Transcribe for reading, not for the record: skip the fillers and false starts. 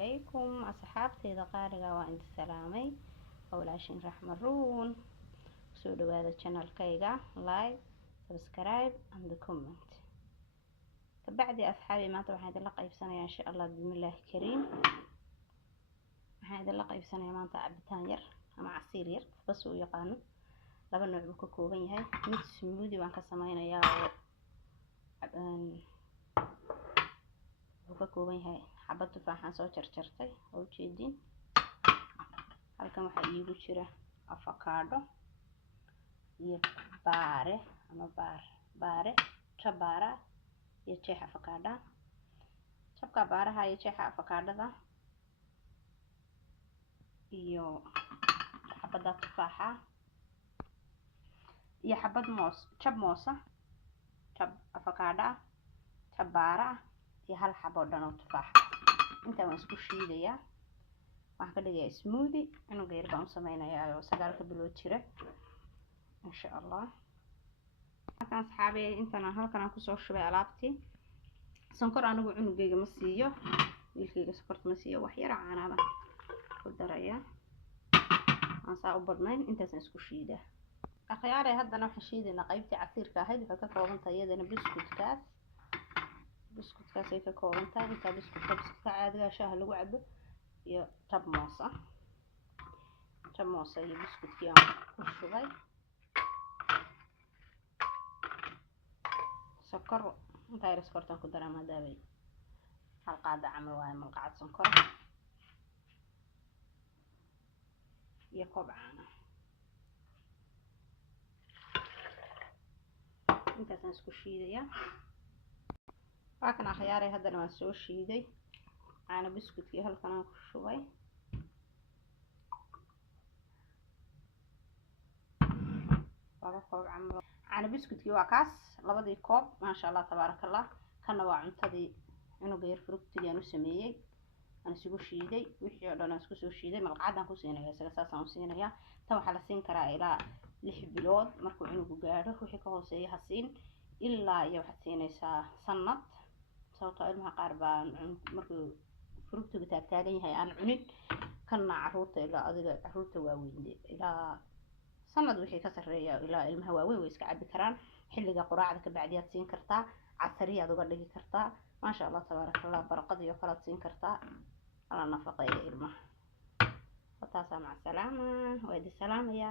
عليكم أصحابتي دقارقة وأنت سلامي أولاشين رحمة رون سودو هذا الشانل كيغا لايك سبسكرايب and comment تبعدي أصحابي ما طبعا هيدا اللقاء بسنة إن شاء الله بسم الله الكريم هيدا اللقاء بسنة ما طبعا بتانير أما عصير ير بس ويقانو لابا نوع بكوكوبين هاي ميت سمودي وان كسمين يا وكوكوبين هاي حبة تفاحة سو جرجرتي أو جيدين halkan waxa iigu jira avocado iyo baare ama baare jabara iyo jeex avocado jabka baaraha iyo jeexa avocadada iyo xabada tufaaxa iyo xabad moos jab moosa jab avocado jabara iyo hal xabo dhan oo tufaax inta waan isku shiidayaa waxaan ka dhigayaa smoothie inuu geer baan sameeynayaa oo 9 bilood jira insha Allah halkan asxaabi intana halkan aan ku soo shubay alaabtii sonkor anigu cunugeyga ma siiyo wiilkeyga sokorta ma siiyo wax yar caanaha ku daraya aan saa u badnayn intaas isku shiidaa akhyaare haddana waxaan shiidaynaa qaybtii casiirka ahayd waxay ka kooban tahay iyadana biskutkaas ay ka kooban tahay inta biskutka caadiga shaaha lagu cabo iyo jab moosa iyo biskutki aan ku shubay sokor inta yar sokortan ku daraa maadaama hal qaada camal waaye malqacad sonkor iyo koob caano intaasaan isku shiidaya waa kan akhyaaray haddana waan soo shiiday caano biskutki halkan aan ku shubay laba koob camal caano biskutki waa kaas labadii koob maasha Allah tabarakallah kana waa cuntadii cunuga yar fructiga aan u sameeyay aan isugu shiiday wixii oo dhan aan isku soo shiiday malqacadaan ku siinayaa isaga saasaan u siinayaa tan waxaa la siin karaa ilaa 6 bilood markuu cunugu gaadho wixii ka hooseeya ha siin ilaa iyo waxaad siinaysaa sanad sababtoo ilmaha qaar baa markuu fructiga taagan yahay aan cunin kana caruurta ilaa adiga caruurta waaweyn ilaa sanad wixii ka sareeya ilaa ilmaha waaweyn way iska cabi karaan xilliga quraacda ka bacdi aad siin kartaa casariyaad uga dhigi kartaa maasha Allah tabarakallah barqad iyo kala siin kartaa ala nafaqeeyo ilmaha wataasa mac salaama waa idin salaamaya